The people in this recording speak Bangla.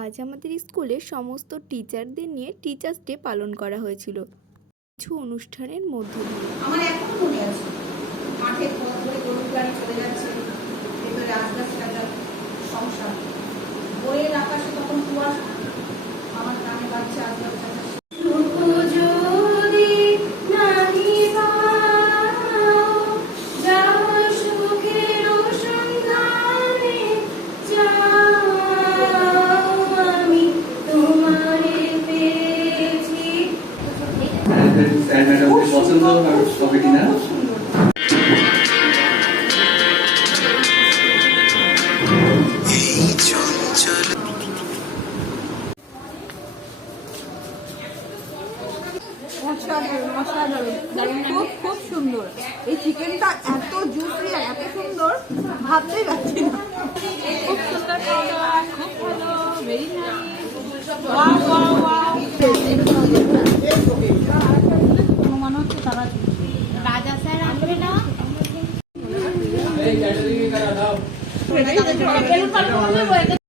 আজ আমাদের স্কুলে সমস্ত টিচারদের নিয়ে টিচার্স ডে পালন করা হয়েছিল কিছু অনুষ্ঠানের মধ্য দিয়ে। আমার এখনো মনে আছে, মাঠে পথ ধরে গরু গাড়ি চলে যাচ্ছে, ভেতরে আজগাছ কাটার সংসার, বইয়ের আকাশে তখন কুয়াশা, আমার কানে বাজছে আজগাছ কাটার পছন্দ কমেডি না খুব খুব সুন্দর। এই চিকেনটা এত জুসি আর এত সুন্দর, ভাবতেই পারছি না। খুব সুন্দর, খুব ভালো, very nice. Wow wow wow. মনে হচ্ছে তারা রাজা স্যার আসবে না। এই ক্যাটারিং এ কারা দাও।